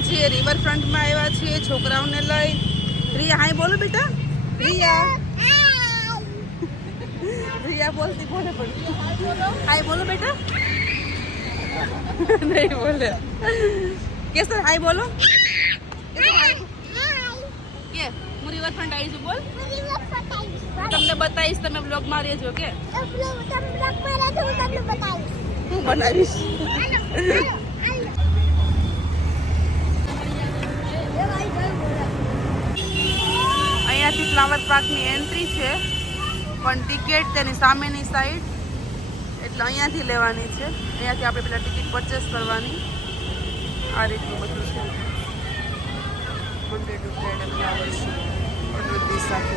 આજે રિવરફ્રન્ટમાં આવ્યા છીએ છોકરાઓને લઈ. રિયા હાય બોલો બેટા. રિયા રિયા બોલતી બોલે પણ હાય બોલો બેટા. નહીં બોલે. કેસર હાય બોલો. કે હું રિવરફ્રન્ટ આવી છું બોલ. તમને બતાવીશ, તમે બ્લોગમાં રહેજો કે હું બનાવીશ. અહીંયાથી ફ્લાવર પાર્કની એન્ટ્રી છે, પણ ટિકિટ તેની સામેની સાઈડ, એટલે અહીંયાથી લેવાની છે. અહીંયાથી આપણે પેલા ટિકિટ પરચેસ કરવાની. આ રીતનું બધું છે. Monday to Friday flower show પ્રકૃતિ સાથે.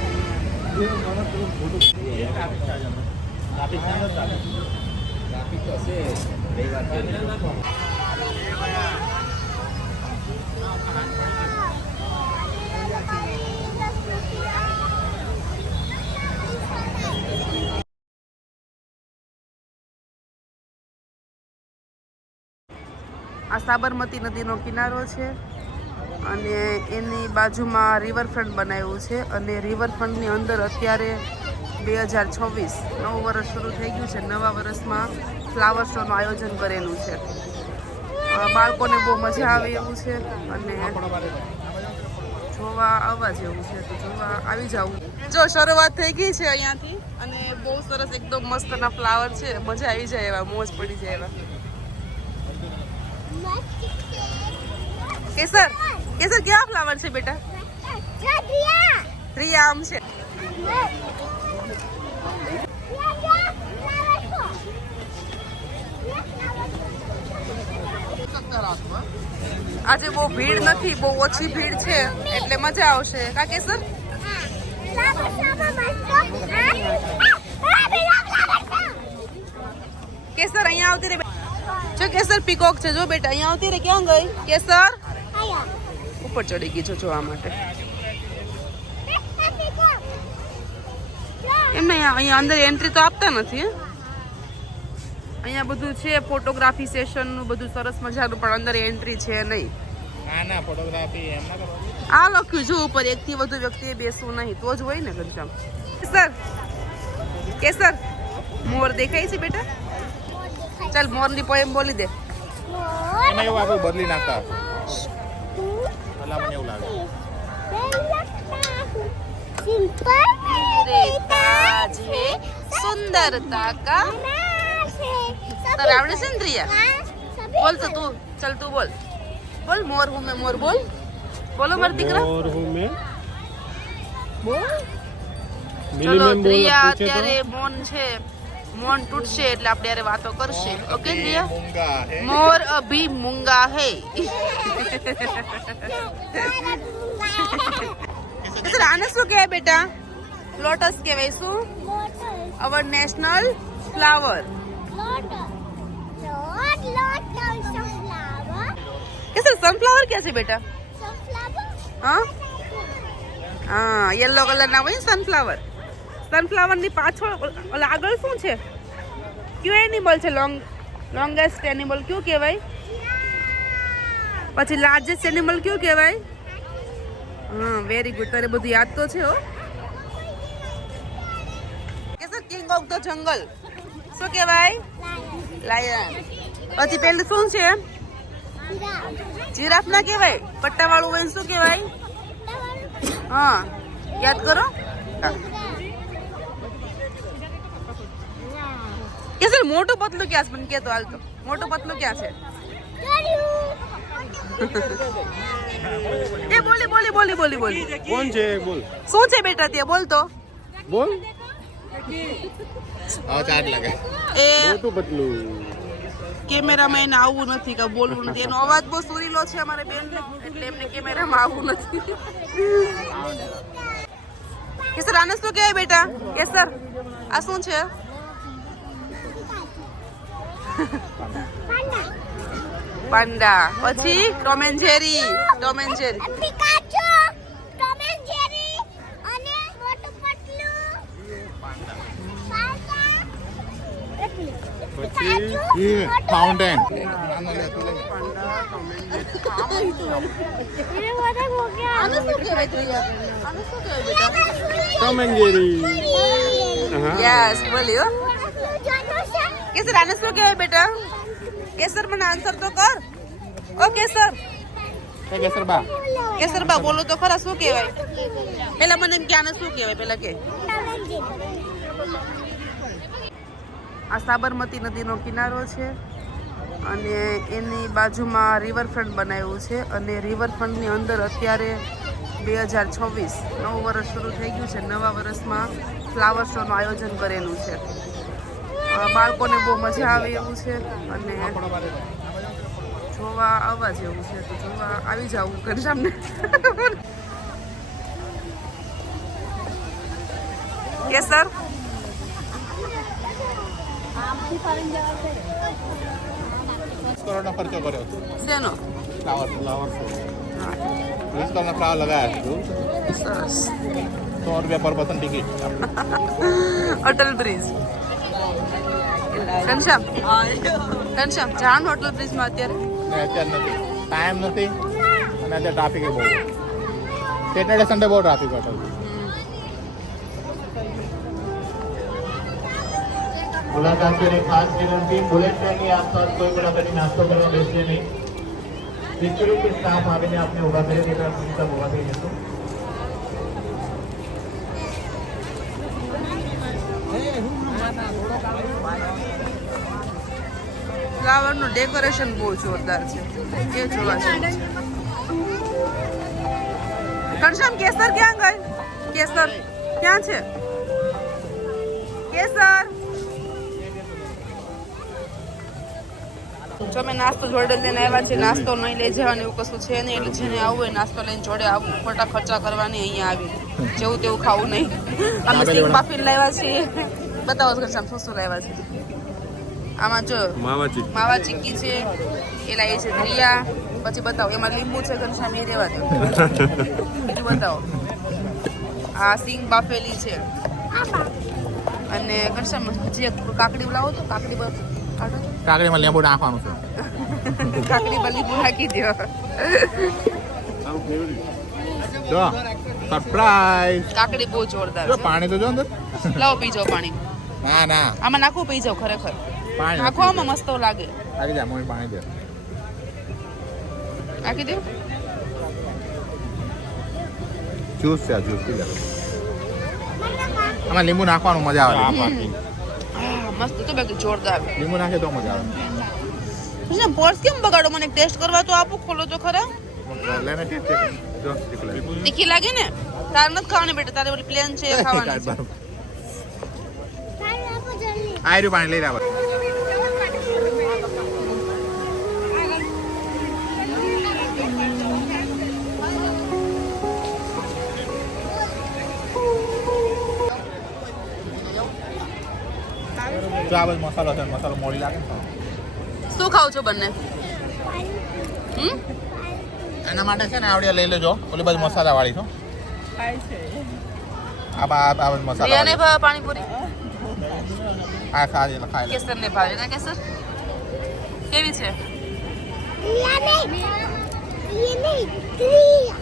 આ સાબરમતી નદીનો કિનારો છે અને એની બાજુમાં રિવરફ્રન્ટ બનાવ્યું છે. અને રિવરફ્રન્ટની અંદર અત્યારે 2026 નવું વર્ષ શરૂ થઈ ગયું છે. નવા વર્ષમાં ફ્લાવર શોનું આયોજન કરેલું છે. બાળકોને બહુ મજા આવે એવું છે અને જોવા આવવા જેવું છે, તો જોવા આવી જવું. જો શરૂઆત થઈ ગઈ છે અહીંયાથી અને બહુ સરસ એકદમ મસ્તના ફ્લાવર છે. મજા આવી જાય એવા, મોજ પડી જાય એવા. કેસર કેસર કેવા ફ્લાવર છે બેટા? રિયા આમ છે. આજે બહુ ભીડ નથી, બહુ ઓછી ભીડ છે, એટલે મજા આવશે કા કેસર? કેસર અહીંયા આવતી રે જો. કેસર પીકોક છે જો બેટા, અહીંયા આવતી રે. ક્યાં ગઈ કેસર? ઉપર ચડી ગઈ જો જોવા માટે. એમને અહીંયા અંદર એન્ટ્રી તો આપતા નથી. અહીંયા બધું છે ફોટોગ્રાફી સેશનનું બધું સરસ મજાનું, પણ અંદર એન્ટ્રી છે નહીં. ના ફોટોગ્રાફી એમ ના કરો. આ લખ્યું જો ઉપર, એકથી વધુ વ્યક્તિએ બેસવું નહીં, તો જ હોય ને ઘનશ્યામ. કેસર કેસર મોર દેખાય છે બેટા? ચાલ મોરની પોએમ બોલી દે. એમાં એવું આપણે બદલી નાખતા ભલા મને એવું લાગે. ताज है सुंदरता का. तारा आवड़े છે ને રિયા? બોલ તો તું, ચલ તું બોલ. બોલ મોર હું મેં મોર બોલ. બોલો મારા દીકરા. મોર હું મેં બોલ. ચલો રિયા અત્યારે મૌન છે. મૌન તૂટશે એટલે આપણે યારે વાતો કરશે. ઓકે રિયા? મોર અભી મૂંગા હે. આને શું કહેવાય બેટા? લોટસ કહેવાય. શું? Our national flower. कैसे सनफ्लावर कैसे बेटा? हाँ हाँ येलो कलर ना હોય સનફ્લાવર. સનફ્લાવર ની પાછળ ઓલા આગળ શું છે? ક્યુ એનિમલ છે? લોંગેસ્ટ એનિમલ ક્યુ કહેવાય? પછી લાર્જેસ્ટ એનિમલ ક્યુ કહેવાય? હા વેરી ગુડ, તારે બધું યાદ તો છે હો. કેસર કિંગ ઓફ ધ જંગલ શું કહેવાય? લાયન. પછી પેલું શું છે? જીરાફ ના કહેવાય? પટ્ટા વાળું હોય શું કહેવાય? હા યાદ કરો. કેસર મોટું પતલું ક્યાં છે? મને કે તો હાલ તો મોટું પતલું ક્યાં છે? એ બોલી બોલી બોલી બોલી બોલી. કોણ છે? બોલ. શું છે બેટા તે? બોલ તો બોલ. આ ચાટ લાગે. એ મોટું પતલું. કેમેરામાં એને આવવું નથી કે બોલવું નથી. એનો અવાજ બહુ સુરીલો છે અમારે બેન, એટલે એમને કેમેરામાં આવવું નથી. કેસર આને શું કહેવાય બેટા? કેસર આ શું છે? પાંડા. પછી Tom and Jerry. Tom and Jerry. Fountain Tom and Jerry yes બોલ્યો કેસર આને શું કહેવાય બેટા કેસર મને આન્સર તો કર ઓ કેસર केसर बा કેસર બા બોલો તો ખરા શું કહેવાય પેલા મને એમ કે આને શું કહેવાય પેલા કે આ સાબરમતી નદીનો કિનારો છે અને એની બાજુમાં રિવરફ્રન્ટ બનાવ્યું છે અને રિવરફ્રન્ટની અંદર અત્યારે 2026 નવું વર્ષ શરૂ થઈ ગયું છે. નવા વર્ષમાં ફ્લાવર શોનું આયોજન કરેલું છે. બાળકોને બહુ મજા આવે એવું છે અને જોવા આવવા જેવું છે તો જોવા આવી જવું ઘનશ્યામને કેસર करोड़ નો ખર્ચો કર્યો શેનો ફ્લાવર શો 20 કરોડ ના ફ્લાવર લગાયા છે સરસ 100 રૂપિયા પર person ticket Atal bridge Ghanshyam જાણ અટલ બ્રિજમાં અત્યારે ને અત્યારે નથી ટાઈમ નથી અને અત્યારે ટ્રાફિક બહુ સેટરડે સન્ડે બહુ ટ્રાફિક હતો. મુલાકાતીઓને ખાસ વિનંતી બુલેટ ટ્રેનની આસપાસ કોઈ પણ આપણે નાસ્તો કરવા બેસીએ નહીં. સિક્યુરિટી સ્ટાફ આવીને આપણે ઊભા કરી દેતા સુવિધા ઊભા થઈ જશું. ફ્લાવરનું ડેકોરેશન બહુ જોરદાર છે એ જોવા જેવું છે. ઘનશ્યામ કેસર ક્યાં ગઈ કેસર ક્યાં છે કેસર જો અમે નાસ્તો જોડે લઈને આવ્યા છે. નાસ્તો નહીં લઈ જવાનું એવું કશું છે નહીં એટલે જેને આવવું હોય નાસ્તો લઈને જોડે આવવું ખોટા ખર્ચા કરવાની અહીંયા આવી જેવું તેવું ખાવું નહીં. અમે સિંગ બાફી લાવ્યા છીએ. બતાવો ઘનશ્યામ શું શું લાવ્યા છે આમાં જો માવા ચીક્કી છે એ લાવી છે દ્રિયા પછી બતાવો એમાં લીંબુ છે ઘનશ્યામ એ રહેવા દો બીજું બતાવો આ સિંગ બાફેલી છે અને ઘનશ્યામ જે કાકડી લાવો તો કાકડી પર કાઢો કાકડીમાં લીંબુ નાખવાનું છે કાકડી પર લીંબુ નાખી દો જો સરપ્રાઈઝ કાકડી બહુ જોરદાર જો છે. પાણી તો જો અંદર લાવો પી જાઓ પાણી ના ના આમાં નાખવું પી જાઓ ખરેખર પાણી નાખો આમાં મસ્ત લાગે આવી જા મોય પાણી દે નાખી દો જ્યુસ છે જ્યુસ પી લે આમાં લીંબુ નાખવાનું મજા આવે મસ્ત તો બાકી જોરદાર લીંબુ નાખે તો મજા આવે પોર્સ કેમ બગાડો મને ટેસ્ટ કરવા તો આપો ખોલો તો ખરા લેને ટેસ્ટ જો તીખું તીખી લાગે ને તાર નથી ખાવાની બેટા તારે ઓલી પ્લેન છે એ ખાવાની છે. આયરું પાણી લઈ રાવ જો આ બધો મસાલો છે મસાલો મોડી લાગે ને શું ખાવ છો બંને એના માટે છે ને આવડિયા લઈ લેજો ઓલી બાજુ મસાલા વાળી છો આ બધું મસાલા રિયાને ભાવે પાણીપુરી આ ખાઈ લે કેસર ને ભાવે ના કેસર કેવી છે